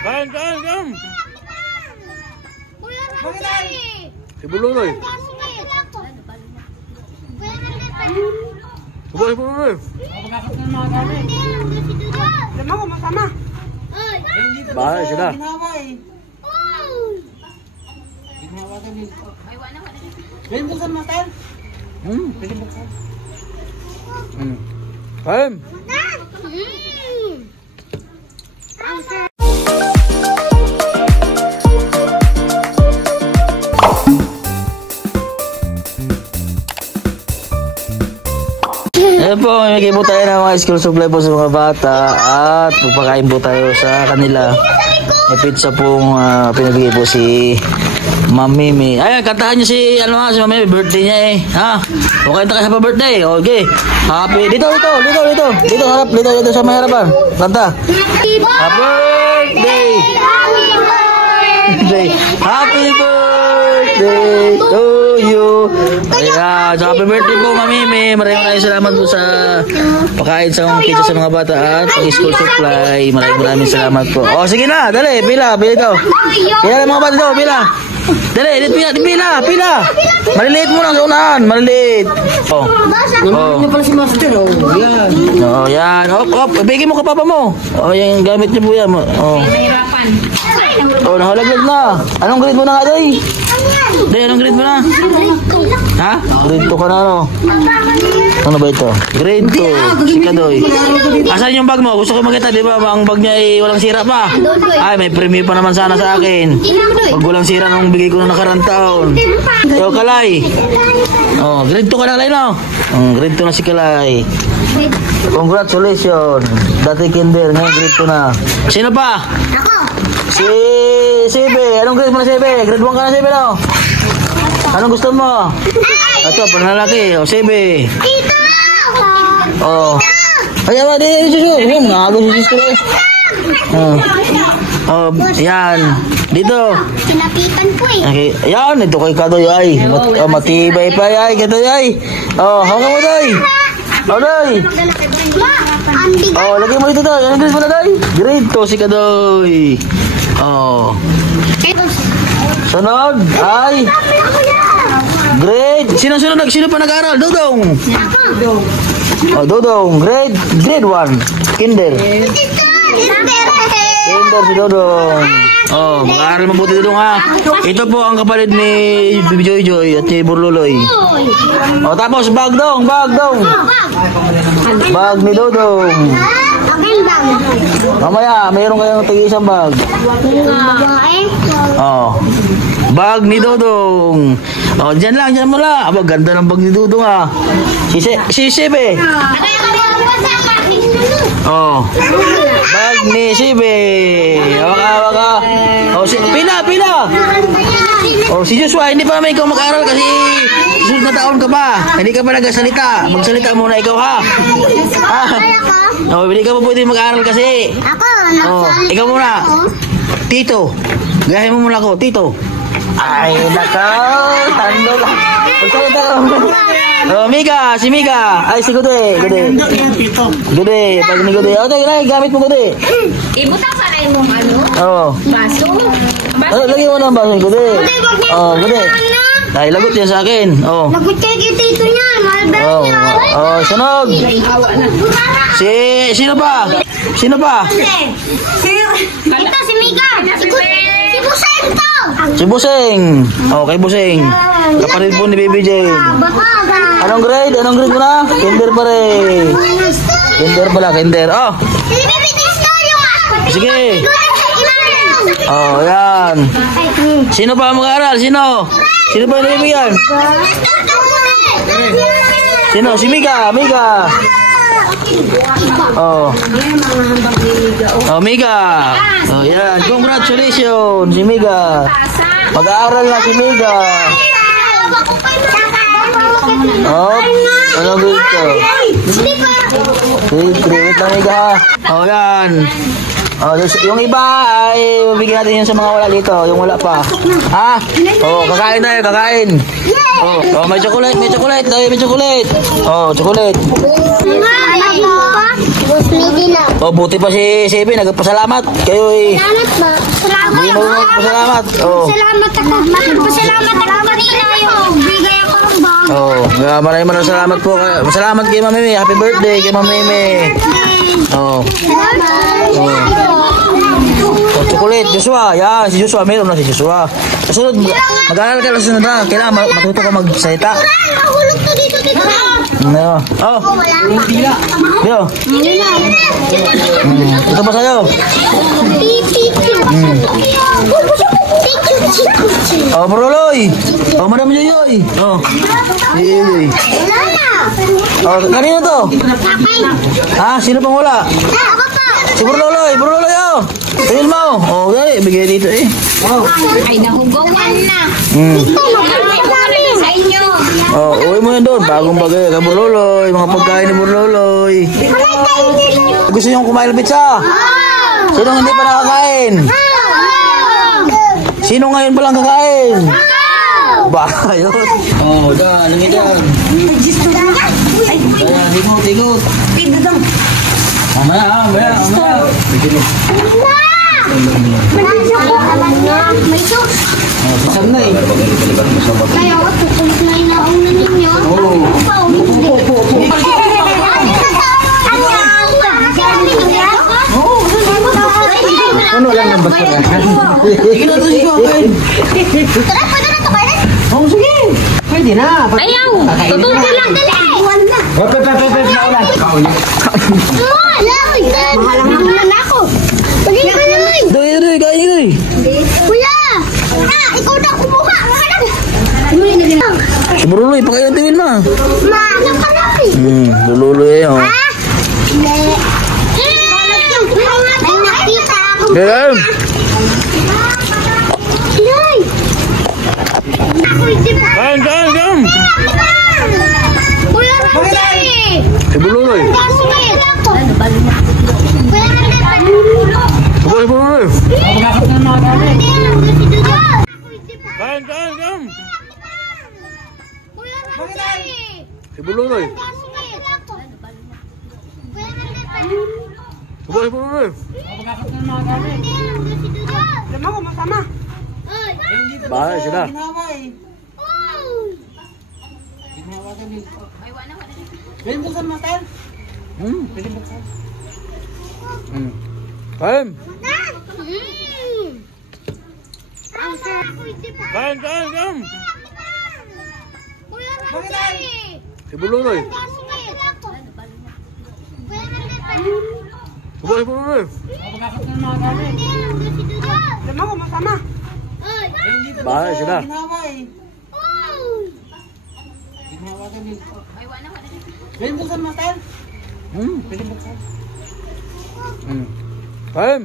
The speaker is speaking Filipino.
Kain. Ibululoy. Ibululoy. Bahay sila. Kain. Ayan po, may po tayo ng mga school supply po sa mga bata at magpakain po tayo sa kanila. May pizza pong pinabigay po si Ma'am Mimi. Ayan, kantahan niyo si Ma'am Mimi, birthday niya eh. Ha? O kanta ka sa pa-birthday. Okay. Happy. Dito. Dito, harap. Dito sa may harapan. Kanta. Happy birthday. Happy birthday to you. Ayan, so happy birthday po Ma'am Mimi. Maraming salamat po sa pakain sa mga pizza sa mga bata at pag-school supply. Maraming salamat po. O sige na, dali, pila ito. Pila ng mga bata ito, pila. Dali, pila. Maliliit mo lang sa unahan, maliliit. Oh. Ano pala si Master, oh. Yan. Oh, yan. Op. Bigay mo ka papa mo. Oh, yung gamit niyo po yan. Oh. Oh, nahalaglag na. Anong grade mo na nga, Day? Day, anong grade mo na? Ha? Grade 2 ka na, ano? Ano ba ito? Grade 2. Si Kadoy. Asan yung bag mo? Gusto ko makita, di ba? Ang bag niya ay walang sira pa. Ay, may premium pa naman sana sa akin. Pag walang sira nung bigay ko na nakarang taon. Yo, Kalay. Oh, grade 2 ka na, Kalay, no? Grade 2 na si Kalay. Congratulations. Dati kinder, ngayon grade 2 na. Sino pa? Ako. Si Sebe. Anong grade mo na, Sebe? Grade 1 ka na, Sebe, no? Anong gusto mo? Ito, panlalaki. O, Sebe. Dito! Oh. Ay, di. Nagagos si Sebe. Oh, yan. Dito. Sinapitan po eh. Okay. Yan, ito kay Kadoy ay. Matibay pa ay, Kadoy ay. Oh, hanggang mo, Doy. Oh, Doy. Oh, lagay mo dito, Doy. Anong grade mo na, Doy? Grade 2 si Kadoy. Oh. Sunod ay grade. Sino pa nag-aaral? Dodong. Oh, Dodong. Grade 1. Kinder si Dodong. Oh, mag-aaral mabuti Dodong ha. Ito po ang kapatid ni Joy at ni Burluloy. Oh, tapos bag dong. Bag ni Dodong. Mamaya, mayroon kayong tig-isang bag. Oh. Bag ni Dodong. Oh, dyan mo lang. Aba, ganda ng bag ni Dodong ha. Si Sebe. Oh. Bag ni Sebe. Waka. Oh, pila. Oh, si Joshua, hindi pa naman ikaw mag-aral kasi susunod na taon ka pa. Hindi ka pa nagsasalita. Magsalita muna ikaw ha. Oh, hindi ka pa pwede mag-aral kasi. Ako, oh, ikaw muna. Tito. Gayahin mo muna ako, Tito. Ay, nakaw. Tando lang. Magsalita ka. Oh, si Mika. Ay, si Gude. Gude, pag ni Gude. O, gamit mo Gude. Ibutang sa rin mong ano? Oo. Baso? Lagi mo na ang baso ni Gude. Oh, Gude. Ay, lagot yan sa akin. Oh. Lagot kayo kay Tito niya. Malbel niya. Oh, sunog. Sino pa? Ito, si Mika. Si Buseng to. Si Buseng. Oh, kay Buseng. Kapatid po ni Baby Jane. Anong grade mo na? Kinder pa rin. Kinder. Oh. Sige. Oh, yan. Sino pa mag-aaral? Sino pa yung nabibigyan? Sino? Si Mika. Oh. Oh, Mika. Oh, yan. Congratulations, si Mika. Mag-aaral na si Mika. Oh, ano dito? Wait lang, Mika. Oh, yan. Oh, yung iba ay bibigyan natin yun sa mga wala dito, yung wala pa. Ha? Oh, kakain tayo, kakain. Oh, may chocolate, may chocolate, may chocolate. Oh, chocolate. Oh, buti pa si Sebi, nagpasalamat. Kayo eh. Salamat ba? Hindi mo nagpasalamat. Oh. Salamat ako. Pasalamat ako kanina yung bigay ako ng bag. Oh, maraming salamat po. Salamat kay Ma'am Mimi. Happy birthday kay Ma'am Mimi. Oh. Oh, chocolate, Joshua. Yan, si Joshua. Meron na si Joshua. Kasunod, mag-aaral ka na sunod na. Kailangan matuto ka magsalita. Mahulog to dito. Ano? Oh. Yo. Ito pa sa'yo. Oh, Bruloy. Oh, Madam Yoyoy. Oh. Yoyoy. Oh, kanino to? Ha? Sino pang wala? Si Bruloy. Bruloy, oh. Tingin mo. Oh, dali. Bigay dito eh. Ay, nahugawan na. Sa inyo. Oh, uwi mo yan doon. Bagong bagay. Kay Bruloy. Mga pagkain ni Bruloy. Gusto nyo kumain ng pizza? Sino hindi pa nakakain? Sino ngayon palang kakain? Ba, yun. Oh, dyan. Langit dyan. Ayan, higot. Mamaya. May sus. Oh, sasam na eh. Kaya ako tutulis na inauna ninyo. Ano lang ng bato yan? Sige na ito, sige. Tara, pwede na ito kainin. Oh, sige. Pwede na. Ayaw! Tutulog ko lang, dali! Mahalang na ako. Dali ka naman! Dali, kain. Kuya! Ikaw na kumuha! Si Bruloy, pakain natin na. Ma, ano ka na? Bruloy, oh. Hindi. May nakita ako. Ganyan. Nay! Ako hindi pa. Kain. Kuya Randy! Si Bruloy. Kasungit! Kuya Randy! Si Bruloy. Kain. Kuya Randy! Si Bruloy. Si Bruloy. Bahay sila. Kain. Si Bruloy. Si Bruloy. Bahay sila. Kain.